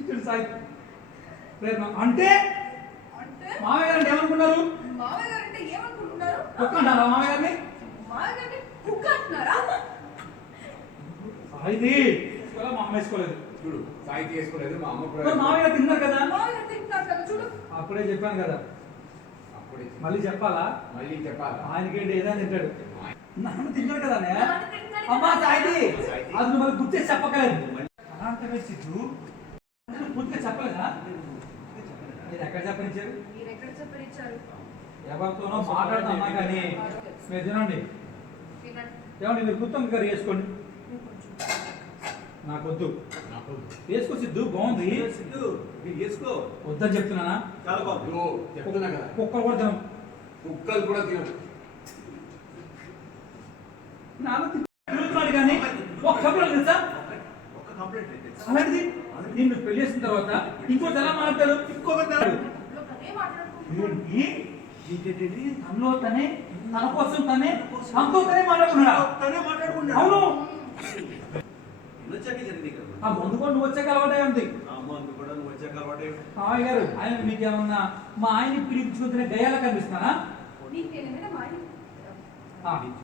ఇటు సాయి ప్రేమ అంటే మామయ్య గారు ఏమనుకున్నారు? మామయ్య గారు అంటే ఏమనుకుంటున్నారు? కుక్క అంటారా మామయ్య గారిని? మామయ్య గారిని కుక్క అంటున్నారా? సాయిది మా అమ్మ వేసుకోలేదు చూడు, సాయి చేసుకోలేదు, మా అమ్మ మామయ్య గారు తిన్నారు కదా. మామయ్య గారు తింటున్నారు కదా చూడు. అప్పుడే చెప్పాను కదా, అప్పుడే మళ్ళీ చెప్పాలా? మళ్ళీ చెప్పాలా? ఆయనకేంటి ఏదైనా తింటాడు. నాన్న తిన్నాడు కదా నాన్న తింటున్నాడు అమ్మా కదా. సాయిది అది నువ్వు మళ్ళీ గుర్తేసి చెప్పకలేదు. అలాంటి సిద్ధు పూర్తిగా చెప్పలేదా? మీరు ఎక్కడ చెప్పనిచ్చారు? మీరు ఎక్కడ చెప్పనిచ్చారు? ఎవరితోనో మాట్లాడుతున్నా కానీ మీరు తినండి. తినండి. ఏమండి మీరు గుత్తం కర్రీ వేసుకోండి. నాకొద్దు. వేసుకో సిద్ధు, బాగుంది. సిద్ధు వేసుకో. వద్దని చెప్తున్నానా? చాలా బాగుంది. చెప్తున్నా కదా, కుక్కలు కూడా తినం. కుక్కలు కూడా తినవు. నాన్న తిరుగుతున్నాడు కానీ ఒక్క కంప్లైంట్ తెలుసా? ఒక్క కంప్లైంట్ అలాంటిది నిన్ను పెళ్లి చేసిన తర్వాత ఇంకోటి ఎలా మాట్లాడతాడు? ఇంకొకటి ఇంట్లో తనే మాట్లాడుకుంటున్నాడు. ఏంటి తనలో తనే, తన కోసం తనే, తనతో తనే మాట్లాడుకున్నాడా? అవును. వచ్చాక జరిగింది కదా. ఆ మందు కూడా నువ్వు వచ్చాక అలవాటే ఉంది. మందు కూడా నువ్వు వచ్చాక అలవాటే. మామయ్య గారు ఆయన మీకేమన్నా మా ఆయన పిలిపించుకుంటే గయాలా కనిపిస్తున్నానా? నీకేమైనా మాయ